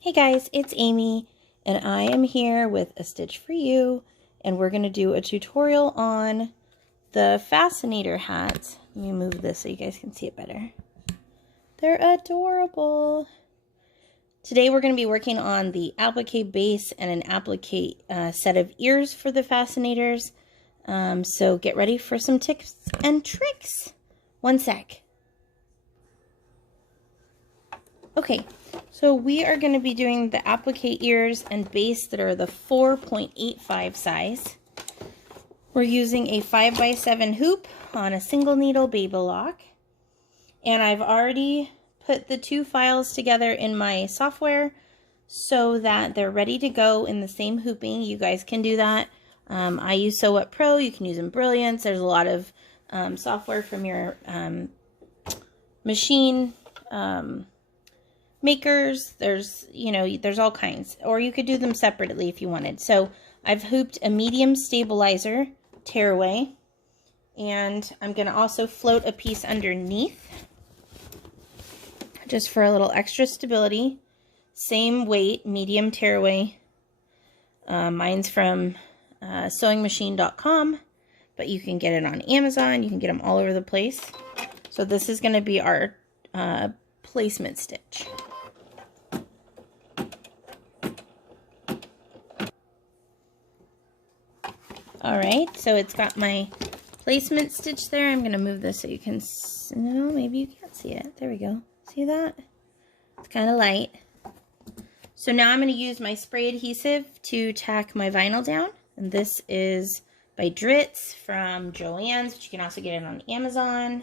Hey guys, it's Amy, and I am here with A Stitch for You, and we're going to do a tutorial on the Fascinator hats. Let me move this so you guys can see it better. They're adorable. Today we're going to be working on the applique base and an applique set of ears for the Fascinators. So get ready for some tips and tricks. One sec. Okay, so we are going to be doing the applique ears and base that are the 4.85 size. We're using a 5x7 hoop on a single needle baby lock. And I've already put the two files together in my software so that they're ready to go in the same hooping. You guys can do that. I use Sew Up Pro. You can use Embroidery. There's a lot of software from your machine makers. There's all kinds, or you could do them separately if you wanted. So I've hooped a medium stabilizer tearaway, and I'm going to also float a piece underneath just for a little extra stability. Same weight, medium tearaway. Mine's from sewingmachine.com, but you can get it on Amazon. You can get them all over the place. So this is going to be our placement stitch. Alright, so it's got my placement stitch there. I'm going to move this so you can, no, maybe you can't see it. There we go. See that? It's kind of light. So now I'm going to use my spray adhesive to tack my vinyl down. And this is by Dritz from Joann's, but you can also get it on Amazon. And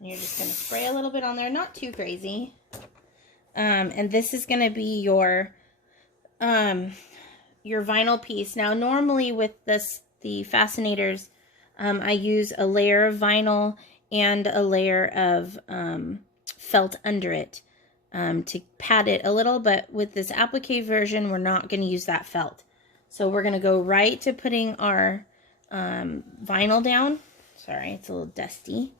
you're just going to spray a little bit on there, not too crazy. And this is going to be your vinyl piece. Now, normally with the Fascinators, I use a layer of vinyl and a layer of felt under it to pad it a little. But with this applique version, we're not going to use that felt. So we're going to go right to putting our vinyl down. Sorry, it's a little dusty.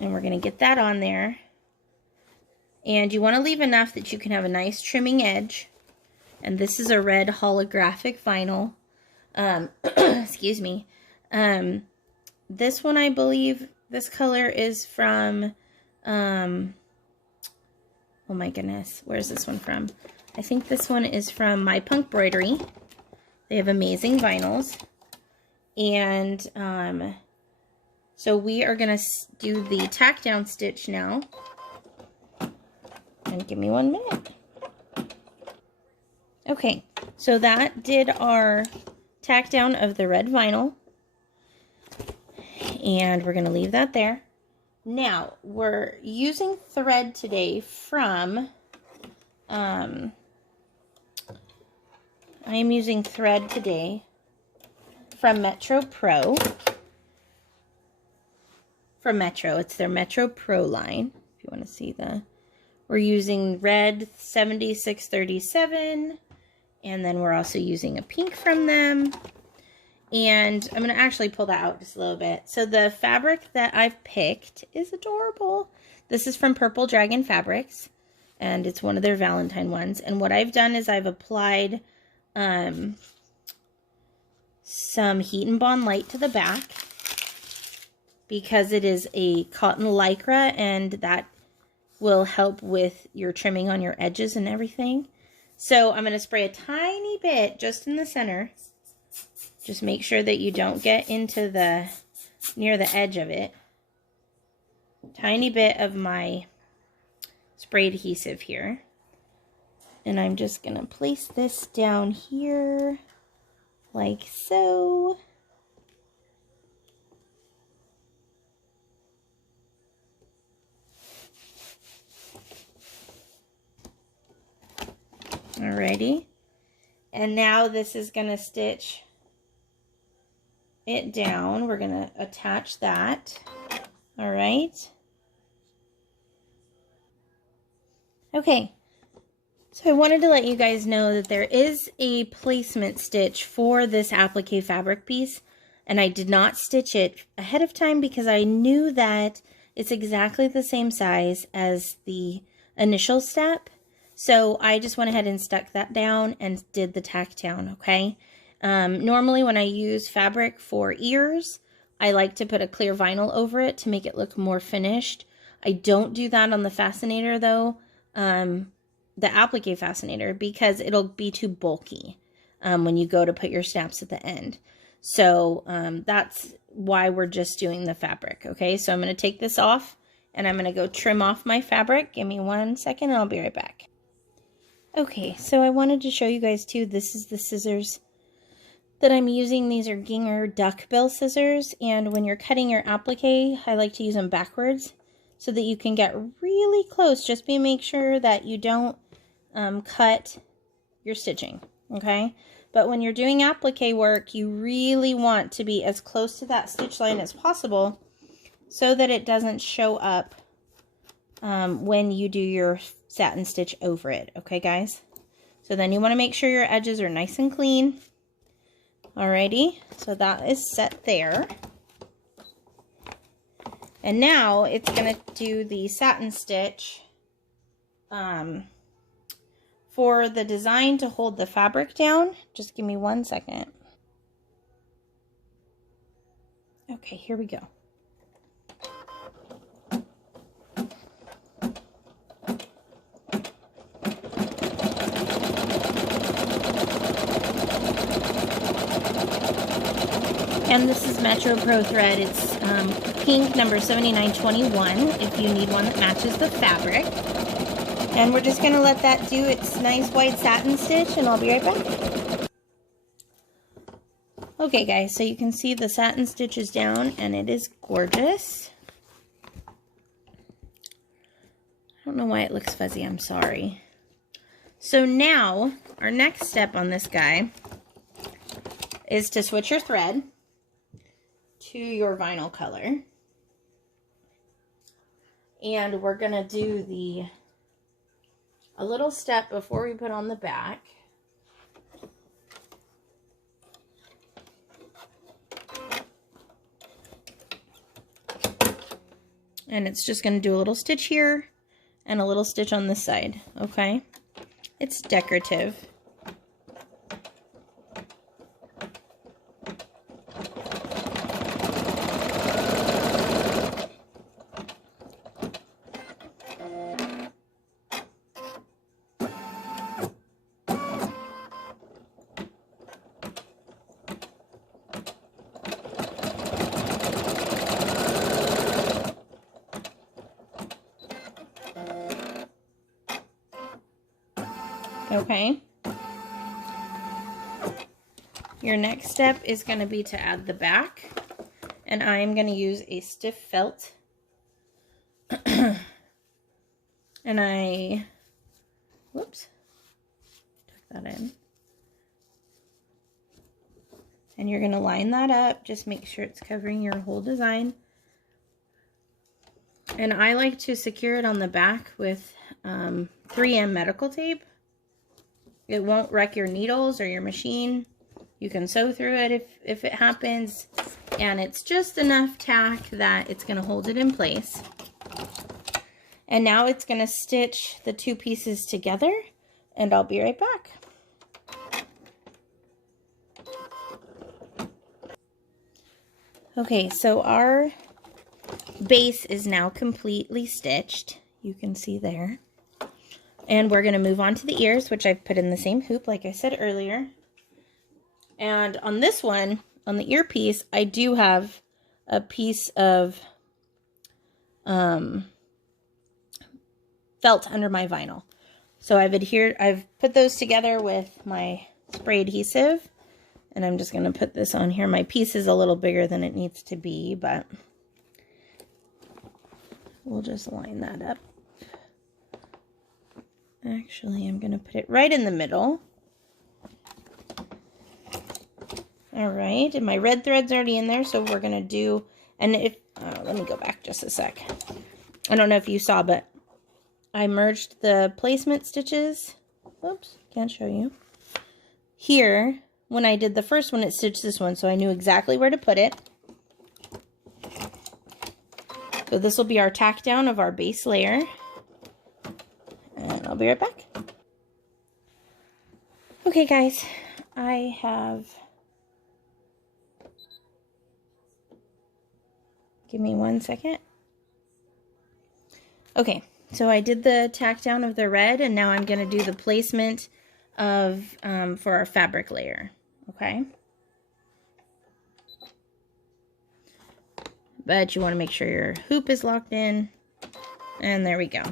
And we're going to get that on there. And you want to leave enough that you can have a nice trimming edge. And this is a red holographic vinyl. Excuse me. This one, I believe, this color is from, oh my goodness, where's this one from? I think this one is from My Embroidery. They have amazing vinyls. And so we are going to do the tack down stitch now. And give me 1 minute. Okay, so that did our tack down of the red vinyl. And we're going to leave that there. Now, we're using thread today from, I am using thread today from Metro Pro. From Metro, it's their Metro Pro line, if you want to see the, we're using red 7637. And then we're also using a pink from them. And I'm going to actually pull that out just a little bit. So the fabric that I've picked is adorable. This is from Purple Dragon Fabrics. And it's one of their Valentine ones. And what I've done is I've applied some Heat and Bond Light to the back. Because it is a cotton lycra. And that will help with your trimming on your edges and everything. So I'm going to spray a tiny bit just in the center. Just make sure that you don't get into the, near the edge of it. Tiny bit of my spray adhesive here. And I'm just going to place this down here like so. Alrighty, and now this is going to stitch it down. We're going to attach that. Alright. Okay, so I wanted to let you guys know that there is a placement stitch for this applique fabric piece, and I did not stitch it ahead of time because I knew that it's exactly the same size as the initial step. So I just went ahead and stuck that down and did the tack down, okay? Normally when I use fabric for ears, I like to put a clear vinyl over it to make it look more finished. I don't do that on the Fascinator though, the Applique Fascinator, because it'll be too bulky when you go to put your snaps at the end. So that's why we're just doing the fabric, okay? So I'm going to take this off and I'm going to go trim off my fabric. Give me 1 second and I'll be right back. Okay, so I wanted to show you guys too, this is the scissors that I'm using. These are Ginger duckbill scissors, and when you're cutting your applique, I like to use them backwards so that you can get really close. Just make sure that you don't cut your stitching, okay? But when you're doing applique work, you really want to be as close to that stitch line as possible so that it doesn't show up when you do your satin stitch over it, okay guys? So then you want to make sure your edges are nice and clean. Alrighty, so that is set there. And now it's going to do the satin stitch for the design to hold the fabric down. Just give me 1 second. Okay, here we go. And this is Metro Pro thread. It's pink number 7921 if you need one that matches the fabric. And we're just going to let that do its nice white satin stitch, and I'll be right back. Okay guys, so you can see the satin stitch is down and it is gorgeous. I don't know why it looks fuzzy, I'm sorry. So now our next step on this guy is to switch your thread to your vinyl color. And we're gonna do a little step before we put on the back. And it's just gonna do a little stitch here and a little stitch on this side, okay? It's decorative. Okay. Your next step is going to be to add the back, and I'm going to use a stiff felt. And whoops, tuck that in. And you're going to line that up, just make sure it's covering your whole design. And I like to secure it on the back with 3M medical tape. It won't wreck your needles or your machine. You can sew through it if it happens. And it's just enough tack that it's going to hold it in place. And now it's going to stitch the two pieces together, and I'll be right back. Okay, so our base is now completely stitched. You can see there. And we're going to move on to the ears, which I've put in the same hoop, like I said earlier. And on this one, on the earpiece, I do have a piece of felt under my vinyl. So I've put those together with my spray adhesive. And I'm just going to put this on here. My piece is a little bigger than it needs to be, but we'll just line that up. Actually, I'm going to put it right in the middle. All right, and my red thread's already in there, so we're going to do, and let me go back just a sec. I don't know if you saw, but I merged the placement stitches. Oops, can't show you. Here, when I did the first one, it stitched this one, so I knew exactly where to put it. So this will be our tack down of our base layer. And I'll be right back. Okay guys, I have, give me 1 second. Okay, so I did the tack down of the red, and now I'm going to do the placement of for our fabric layer. Okay, but you want to make sure your hoop is locked in, and there we go.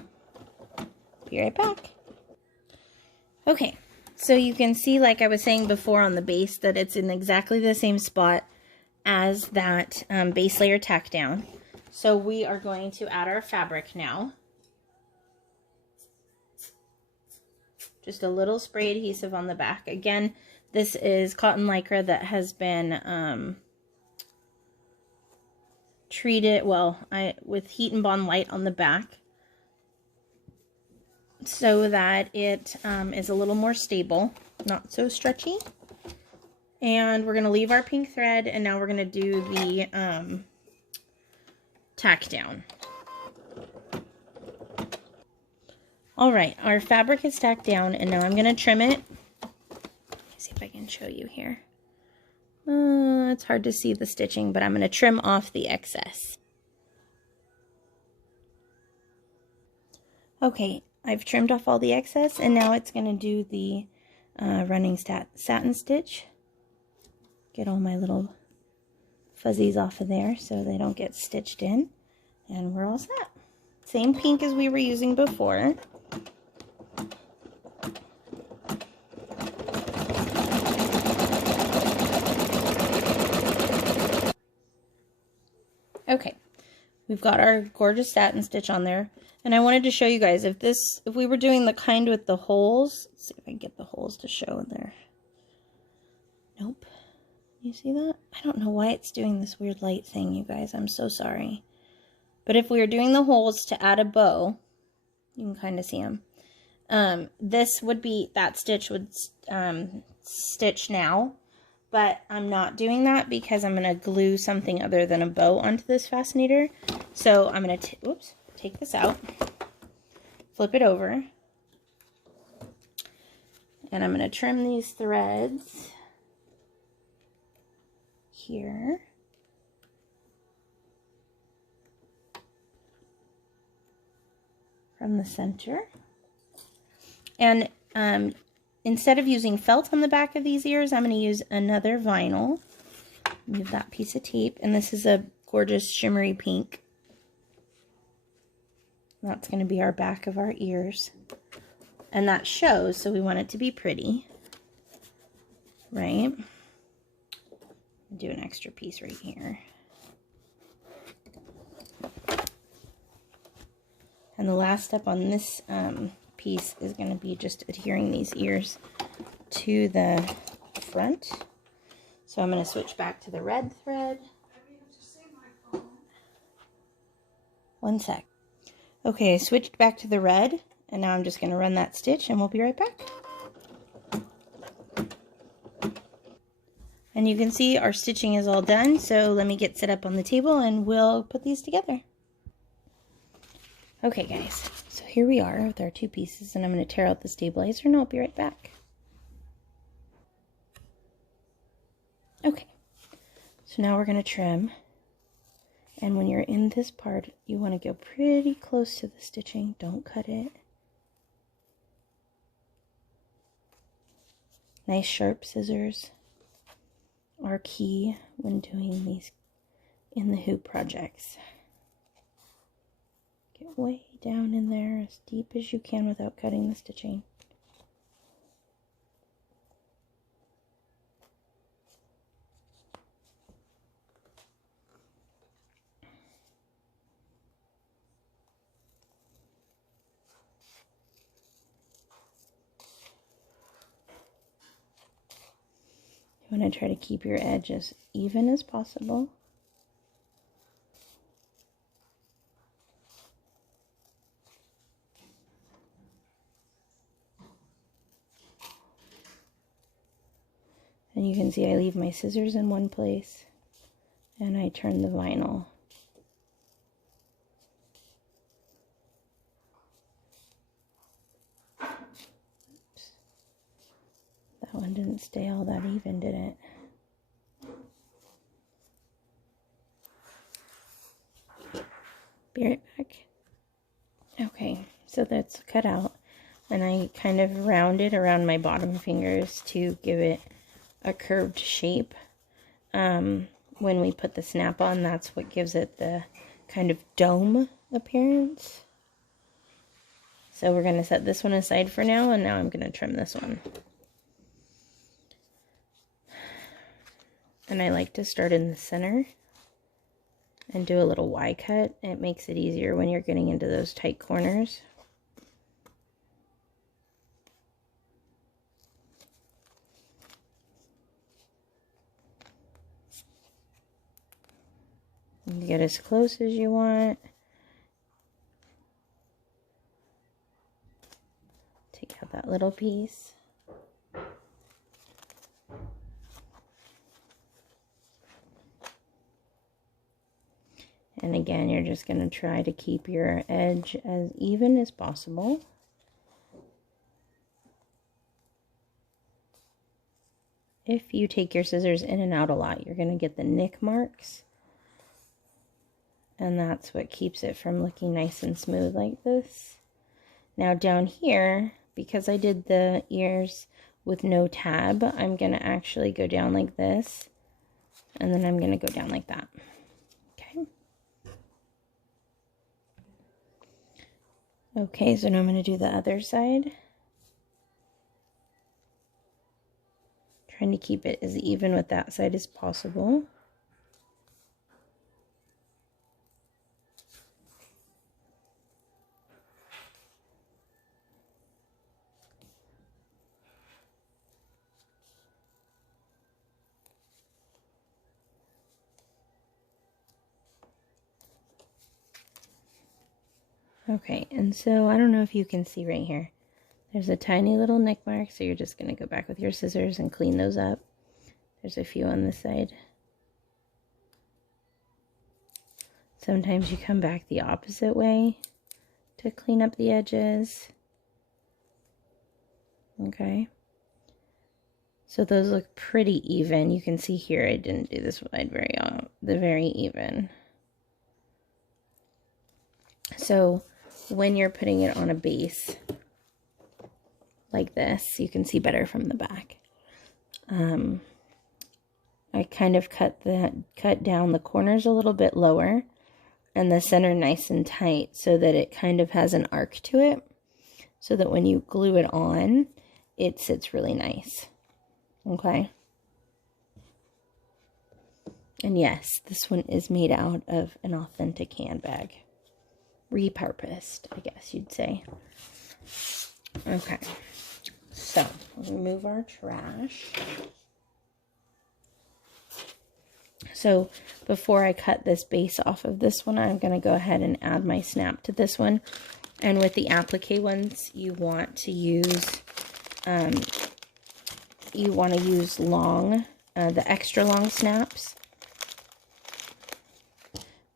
Be right back. Okay, so you can see, like I was saying before on the base, that it's in exactly the same spot as that base layer tack down. So we are going to add our fabric now. Just a little spray adhesive on the back. Again, this is cotton lycra that has been treated, well, with Heat and Bond Light on the back, so that it is a little more stable, not so stretchy. And we're going to leave our pink thread, and now we're going to do the tack down. Alright, our fabric is tacked down, and now I'm going to trim it. Let's see if I can show you here. It's hard to see the stitching, but I'm going to trim off the excess. Okay, I've trimmed off all the excess, and now it's going to do the running satin stitch. Get all my little fuzzies off of there so they don't get stitched in, and we're all set. Same pink as we were using before. Okay, we've got our gorgeous satin stitch on there, and I wanted to show you guys if we were doing the kind with the holes. Let's see if I can get the holes to show in there. Nope. You see that? I don't know why it's doing this weird light thing, you guys. I'm so sorry. But if we were doing the holes to add a bow, you can kind of see them. This would be, that stitch would stitch now, but I'm not doing that because I'm going to glue something other than a bow onto this fascinator. So I'm going to, take this out, flip it over, and I'm going to trim these threads here. From the center. And instead of using felt on the back of these ears, I'm going to use another vinyl. Move that piece of tape, and this is a gorgeous shimmery pink. That's going to be our back of our ears. And that shows, so we want it to be pretty. Right? Do an extra piece right here. And the last step on this piece is going to be just adhering these ears to the front. So I'm going to switch back to the red thread. 1 sec. Okay, I switched back to the red, and now I'm just going to run that stitch, and we'll be right back. And you can see our stitching is all done, so let me get set up on the table and we'll put these together. Okay guys, so here we are with our two pieces, and I'm going to tear out the stabilizer and I'll be right back. Okay, so now we're going to trim, and when you're in this part, you want to go pretty close to the stitching, don't cut it. Nice sharp scissors are key when doing these in the hoop projects. Get way down in there as deep as you can without cutting the stitching. You want to try to keep your edge as even as possible. And you can see I leave my scissors in one place and I turn the vinyl. Oops. That It didn't stay all that even, did it? Be right back. Okay, so that's cut out. And I kind of round it around my bottom fingers to give it a curved shape. When we put the snap on, that's what gives it the kind of dome appearance. So we're going to set this one aside for now, and now I'm going to trim this one. And I like to start in the center and do a little Y cut. It makes it easier when you're getting into those tight corners. You get as close as you want. Take out that little piece. And again, you're just going to try to keep your edge as even as possible. If you take your scissors in and out a lot, you're going to get the nick marks. And that's what keeps it from looking nice and smooth like this. Now down here, because I did the ears with no tab, I'm going to actually go down like this. And then I'm going to go down like that. Okay. Okay, so now I'm going to do the other side. Trying to keep it as even with that side as possible. Okay, and so I don't know if you can see right here. There's a tiny little nick mark, so you're just going to go back with your scissors and clean those up. There's a few on this side. Sometimes you come back the opposite way to clean up the edges. Okay. So those look pretty even. You can see here I didn't do this side very even. So when you're putting it on a base like this, you can see better from the back. I kind of cut down the corners a little bit lower and the center nice and tight so that it kind of has an arc to it, so that when you glue it on, it sits really nice. Okay. And yes, this one is made out of an authentic handbag. Repurposed, I guess you'd say. Okay, so remove our trash. So before I cut this base off of this one, I'm going to go ahead and add my snap to this one. And with the applique ones, you want to use long, the extra long snaps,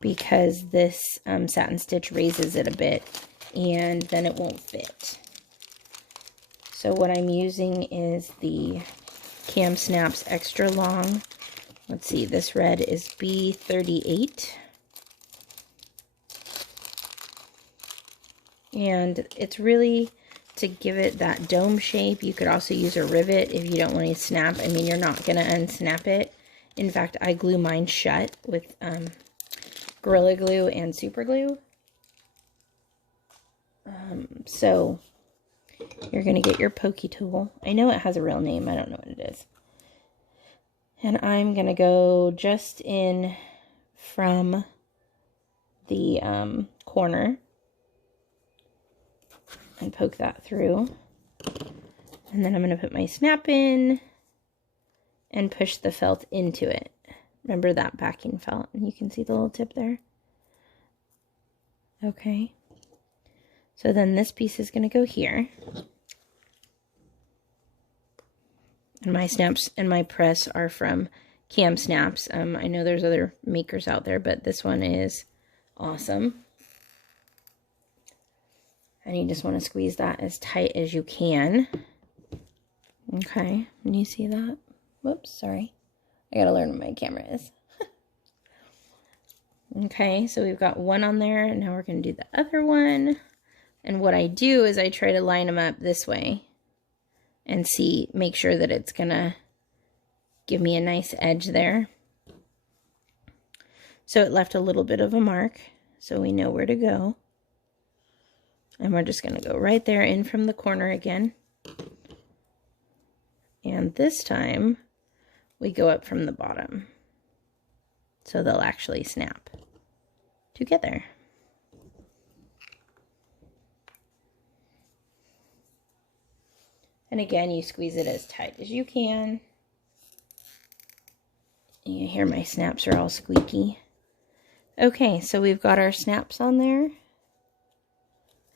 because this satin stitch raises it a bit and then it won't fit. So what I'm using is the Cam Snaps extra long. Let's see, this red is B38. And it's really to give it that dome shape. You could also use a rivet if you don't want to snap. I mean, you're not going to unsnap it. In fact, I glue mine shut with Gorilla Glue and Super Glue. So you're going to get your pokey tool. I know it has a real name. I don't know what it is. And I'm going to go just in from the corner and poke that through. And then I'm going to put my snap in and push the felt into it. Remember that backing felt, and you can see the little tip there. Okay. So then this piece is going to go here. And my snaps and my press are from Cam Snaps. I know there's other makers out there, but this one is awesome. And you just want to squeeze that as tight as you can. Okay, can you see that? Whoops, sorry. I gotta learn where my camera is. Okay, so we've got one on there, and now we're gonna do the other one. And what I do is I try to line them up this way and make sure that it's gonna give me a nice edge there. So it left a little bit of a mark, so we know where to go. And we're just gonna go right there in from the corner again. And this time we go up from the bottom, so they'll actually snap together. And again, you squeeze it as tight as you can. You hear my snaps are all squeaky. Okay, so we've got our snaps on there.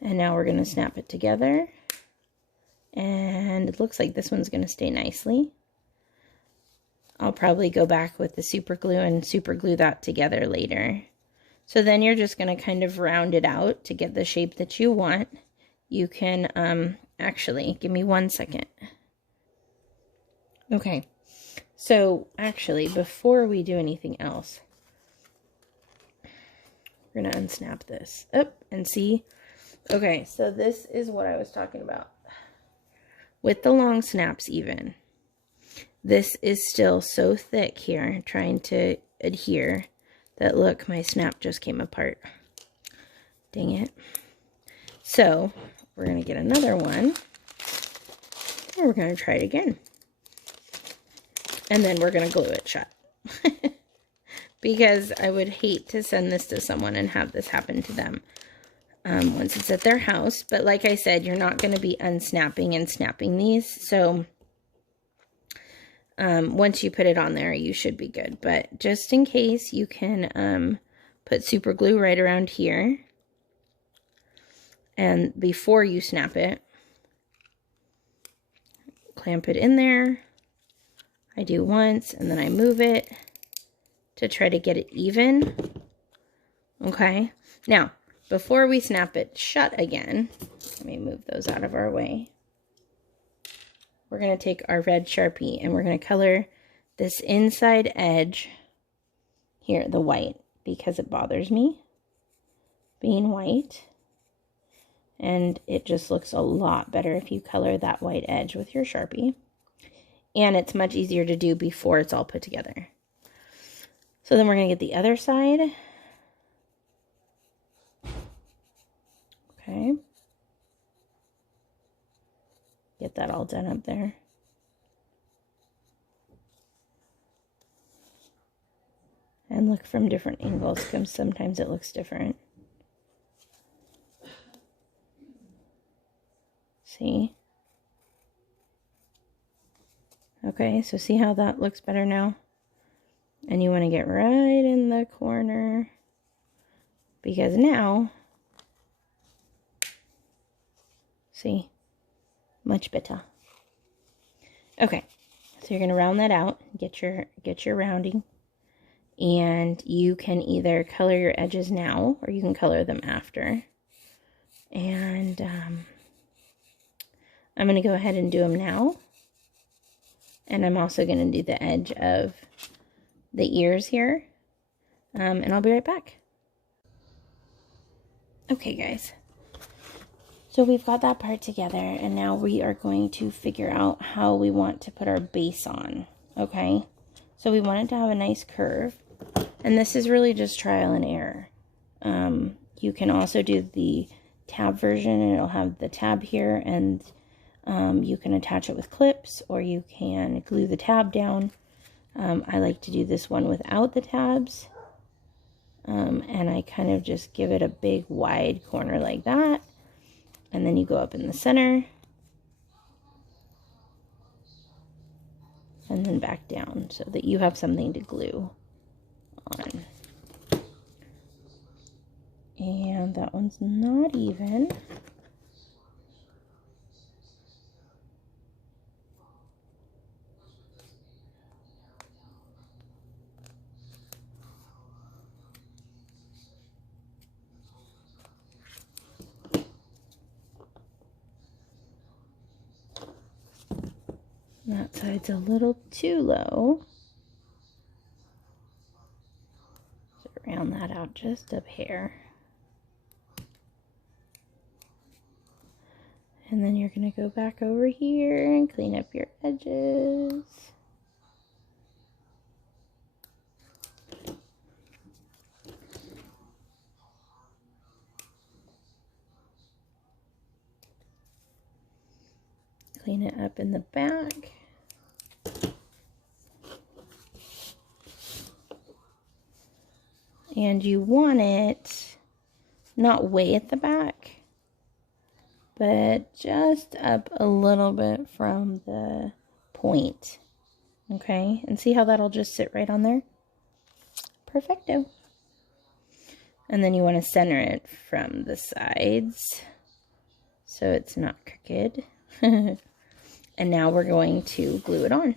And now we're going to snap it together. And it looks like this one's going to stay nicely. I'll probably go back with the super glue and super glue that together later. So then you're just going to kind of round it out to get the shape that you want. You can, actually, give me 1 second. Okay, so actually, before we do anything else, we're going to unsnap this up and see. Okay, so this is what I was talking about. With the long snaps even, this is still so thick here, trying to adhere, that look, my snap just came apart. Dang it. So, we're going to get another one, and we're going to try it again. And then we're going to glue it shut. Because I would hate to send this to someone and have this happen to them once it's at their house. But like I said, you're not going to be unsnapping and snapping these. So once you put it on there, you should be good. But just in case, you can put super glue right around here. And before you snap it, clamp it in there. I do once, and then I move it to try to get it even. Okay, now before we snap it shut again, let me move those out of our way. We're going to take our red Sharpie and we're going to color this inside edge here, the white, because it bothers me being white. And it just looks a lot better if you color that white edge with your Sharpie. And it's much easier to do before it's all put together. So then we're going to get the other side. Okay. Get that all done up there. And look from different angles, because sometimes it looks different. See? Okay, so see how that looks better now? And you want to get right in the corner, because now, see, much better. Okay, so you're going to round that out, get your rounding, and you can either color your edges now, or you can color them after. And I'm going to go ahead and do them now. And I'm also going to do the edge of the ears here. And I'll be right back. Okay, guys. So we've got that part together, and now we are going to figure out how we want to put our base on. Okay? So we want it to have a nice curve. And this is really just trial and error. You can also do the tab version, and it'll have the tab here, and you can attach it with clips, or you can glue the tab down. I like to do this one without the tabs. And I kind of just give it a big wide corner like that. And then you go up in the center. And then back down so that you have something to glue on. And that one's not even. That side's a little too low. So round that out just up here. And then you're going to go back over here and clean up your edges. Clean it up in the back. And you want it not way at the back, but just up a little bit from the point. Okay, and see how that'll just sit right on there? Perfecto. And then you want to center it from the sides so it's not crooked. And now we're going to glue it on.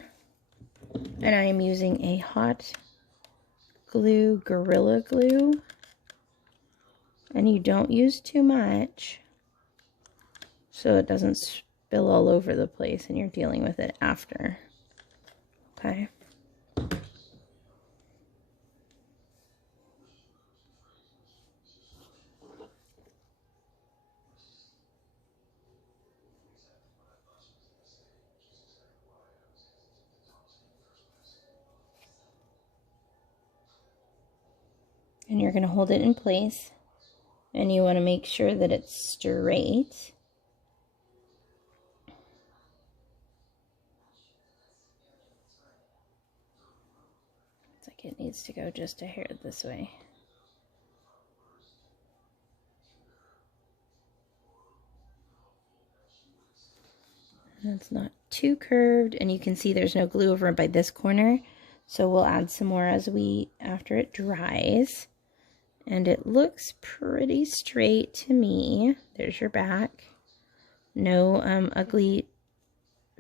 And I am using a hot glue, Gorilla Glue. And you don't use too much so it doesn't spill all over the place and you're dealing with it after. Okay. And you're going to hold it in place, and you want to make sure that it's straight. It's like it needs to go just a hair this way. And it's not too curved, and you can see there's no glue over by this corner, so we'll add some more after it dries. And it looks pretty straight to me. There's your back. No ugly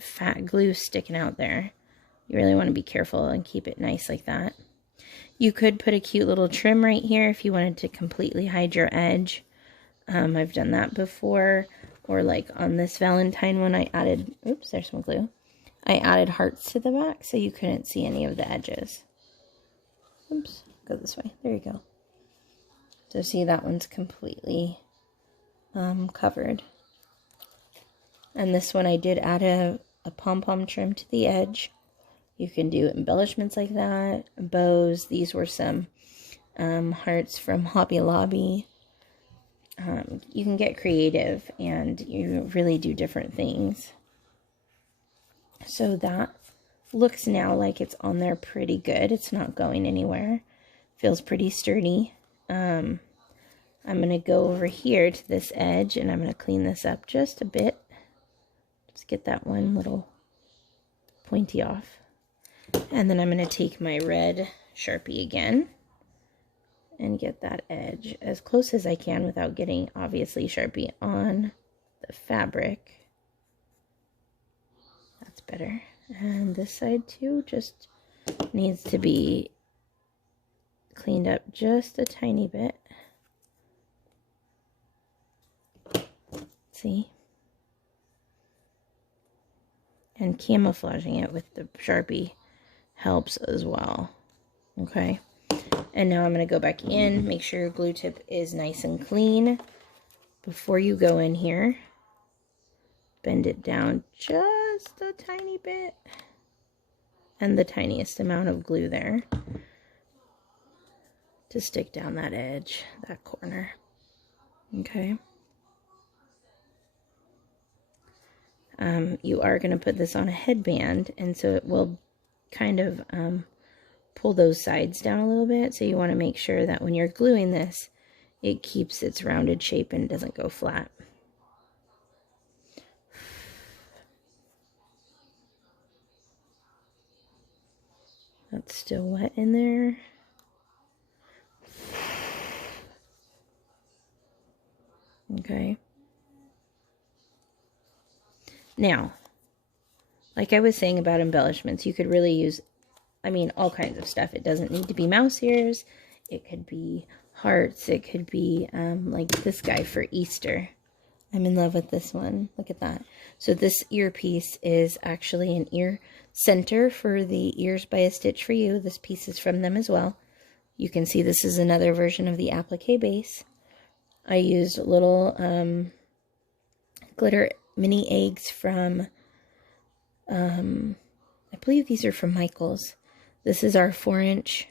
fat glue sticking out there. You really want to be careful and keep it nice like that. You could put a cute little trim right here if you wanted to completely hide your edge. I've done that before. Or like on this Valentine one, I added, oops, there's some glue. I added hearts to the back so you couldn't see any of the edges. Oops, go this way. There you go. So see, that one's completely covered. And this one I did add a pom-pom trim to the edge. You can do embellishments like that, bows. These were some hearts from Hobby Lobby. You can get creative and you really do different things. So that looks now like it's on there pretty good. It's not going anywhere. Feels pretty sturdy. I'm going to go over here to this edge and I'm going to clean this up just a bit. Just get that one little pointy off. And then I'm going to take my red Sharpie again and get that edge as close as I can without getting, obviously, Sharpie on the fabric. That's better. And this side too just needs to be cleaned up just a tiny bit. See? And camouflaging it with the Sharpie helps as well. Okay? And now I'm going to go back in, make sure your glue tip is nice and clean. Before you go in here, bend it down just a tiny bit. And the tiniest amount of glue there to stick down that edge, that corner. Okay? You are going to put this on a headband, and so it will kind of pull those sides down a little bit. So you want to make sure that when you're gluing this, it keeps its rounded shape and doesn't go flat. That's still wet in there. Okay. Now, like I was saying about embellishments, you could really use, I mean, all kinds of stuff. It doesn't need to be mouse ears. It could be hearts. It could be like this guy for Easter. I'm in love with this one. Look at that. So this earpiece is actually an ear center for the Ears by A Stitch For You. This piece is from them as well. You can see this is another version of the applique base. I used little glitter mini eggs from, I believe these are from Michael's. This is our 4-inch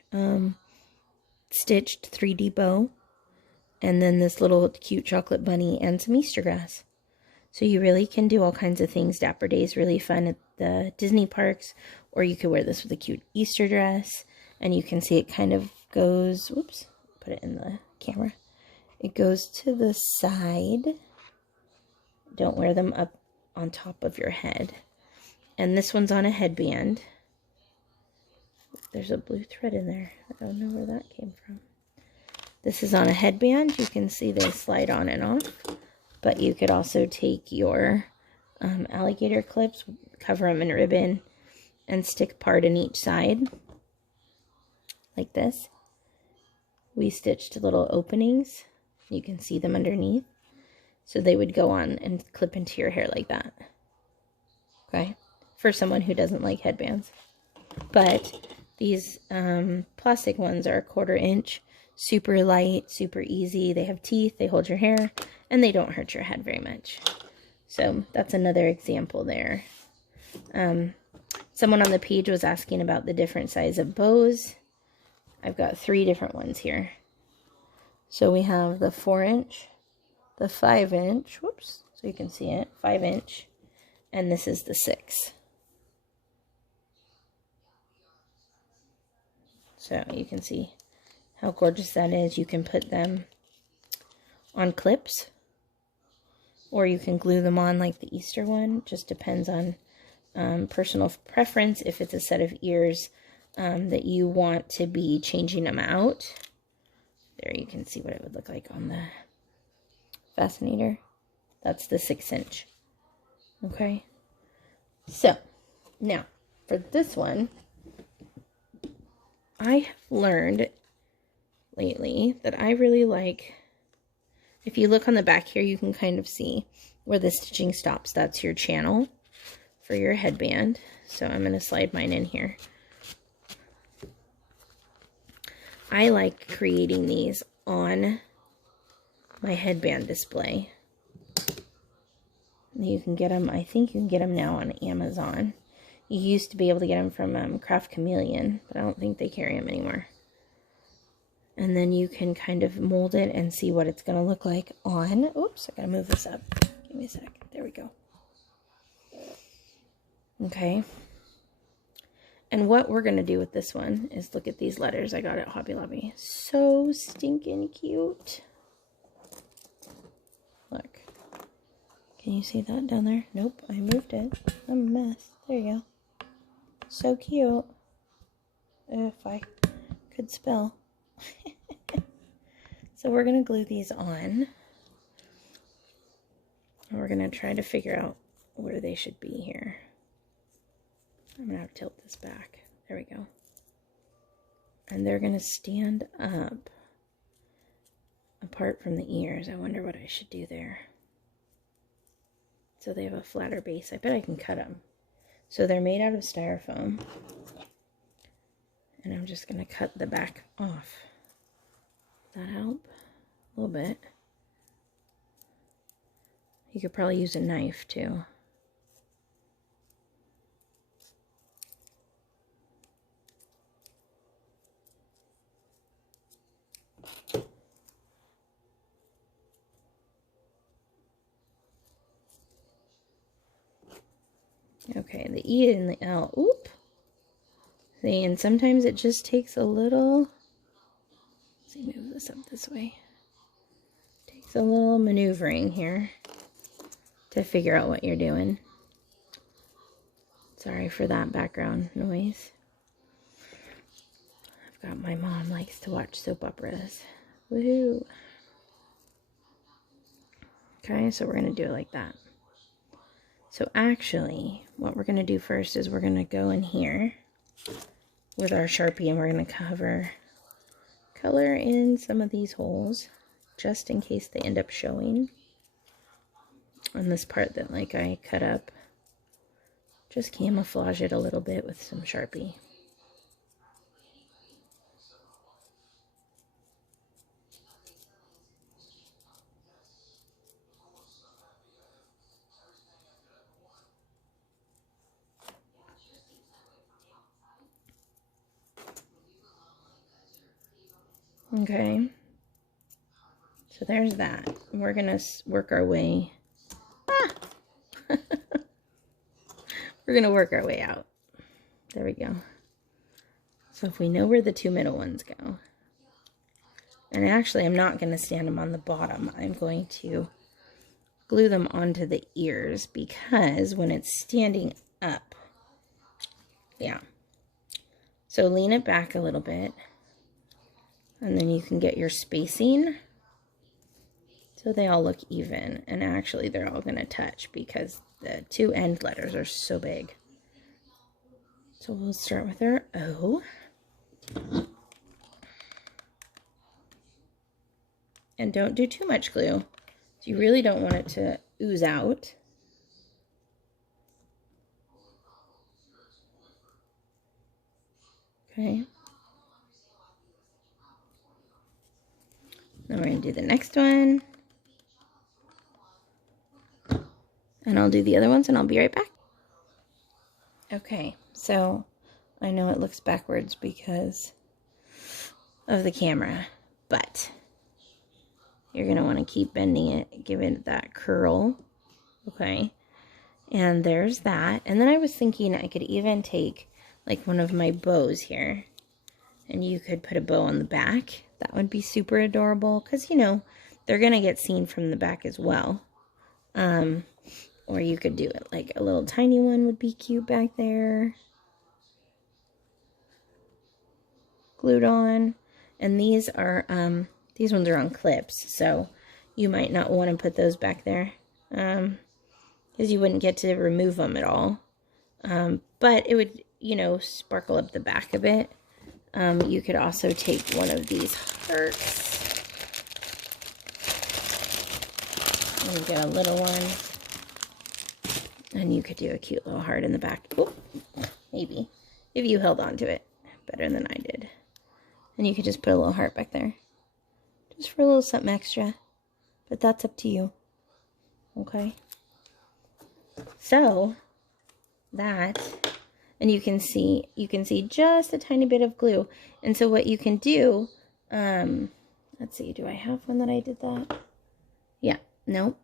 stitched 3D bow. And then this little cute chocolate bunny and some Easter grass. So you really can do all kinds of things. Dapper Day is really fun at the Disney parks. Or you could wear this with a cute Easter dress. And you can see it kind of goes, whoops, put it in the camera. It goes to the side. Don't wear them up on top of your head. And this one's on a headband. There's a blue thread in there. I don't know where that came from. This is on a headband. You can see they slide on and off. But you could also take your alligator clips, cover them in ribbon, and stick part in each side. Like this. We stitched little openings. You can see them underneath. So they would go on and clip into your hair like that. Okay? For someone who doesn't like headbands. But these plastic ones are 1/4 inch. Super light, super easy. They have teeth, they hold your hair, and they don't hurt your head very much. So that's another example there. Someone on the page was asking about the different size of bows. I've got 3 different ones here. So we have the 4-inch, the 5-inch, whoops, so you can see it, 5-inch, and this is the 6. So you can see how gorgeous that is. You can put them on clips, or you can glue them on like the Easter one. Just depends on personal preference. If it's a set of ears that you want to be changing them out. There you can see what it would look like on the Fascinator. That's the 6-inch. Okay. So, now, for this one, I have learned lately that I really like, if you look on the back here, you can kind of see where the stitching stops. That's your channel for your headband. So I'm going to slide mine in here. I like creating these on my headband display. You can get them, I think you can get them now on Amazon. You used to be able to get them from Craft Chameleon, but I don't think they carry them anymore. And then you can kind of mold it and see what it's going to look like on, oops, I gotta move this up. Give me a sec. There we go. Okay. And what we're going to do with this one is look at these letters I got at Hobby Lobby. So stinking cute. Look. Can you see that down there? Nope, I moved it. I'm a mess. There you go. So cute. If I could spell. So we're going to glue these on. And we're going to try to figure out where they should be here. I'm going to have to tilt this back. There we go. And they're going to stand up apart from the ears. I wonder what I should do there. So they have a flatter base. I bet I can cut them. So they're made out of styrofoam. And I'm just going to cut the back off. Does that help? A little bit. You could probably use a knife too. Okay, the E and the L. Oop. See, and sometimes it just takes a little. Let's see, move this up this way. Takes a little maneuvering here to figure out what you're doing. Sorry for that background noise. I've got my mom likes to watch soap operas. Woohoo! Okay, so we're going to do it like that. So actually, what we're going to do first is we're going to go in here with our Sharpie and we're going to color in some of these holes just in case they end up showing. on this part that like I cut up. Just camouflage it a little bit with some Sharpie. Okay, so there's that. We're gonna work our way. We're gonna work our way out. There we go. So if we know where the two middle ones go, and actually I'm not gonna stand them on the bottom. I'm going to glue them onto the ears because when it's standing up, yeah. So lean it back a little bit. And then you can get your spacing so they all look even. And actually they're all going to touch because the two end letters are so big. So we'll start with our O. And don't do too much glue. So you really don't want it to ooze out. Okay. Now we're going to do the next one. And I'll do the other ones and I'll be right back. Okay, so I know it looks backwards because of the camera, but you're going to want to keep bending it, give it that curl. Okay, and there's that. And then I was thinking I could even take like one of my bows here and you could put a bow on the back. That would be super adorable because, you know, they're going to get seen from the back as well. Or you could do it like a little tiny one would be cute back there. Glued on. And these are, these ones are on clips. So you might not want to put those back there. Because you wouldn't get to remove them at all. But it would, you know, sparkle up the back a bit. You could also take one of these hearts and get a little one, and you could do a cute little heart in the back. Ooh, maybe if you held on to it better than I did. And you could just put a little heart back there, just for a little something extra. But that's up to you. Okay. So that. And you can see just a tiny bit of glue. And so what you can do, let's see, do I have one that I did that? Yeah, nope.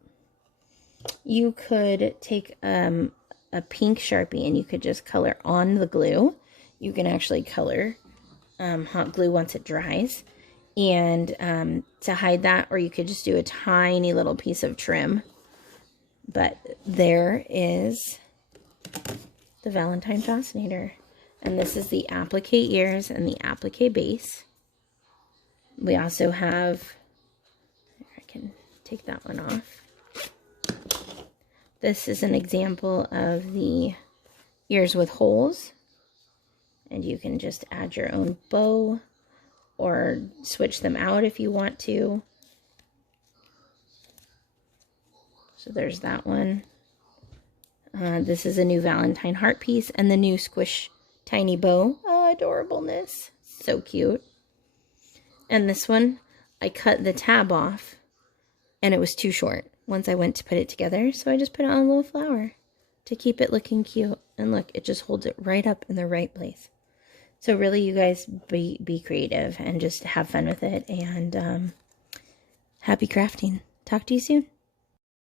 You could take a pink Sharpie and you could just color on the glue. You can actually color hot glue once it dries. And to hide that, or you could just do a tiny little piece of trim. But there is the Valentine Fascinator. And this is the applique ears and the applique base. We also have, I can take that one off. This is an example of the ears with holes. And you can just add your own bow or switch them out if you want to. So there's that one. This is a new Valentine heart piece and the new squish tiny bow. Oh, adorableness. So cute. And this one, I cut the tab off and it was too short once I went to put it together. So I just put it on a little flower to keep it looking cute. And look, it just holds it right up in the right place. So really, you guys be creative and just have fun with it. And happy crafting. Talk to you soon.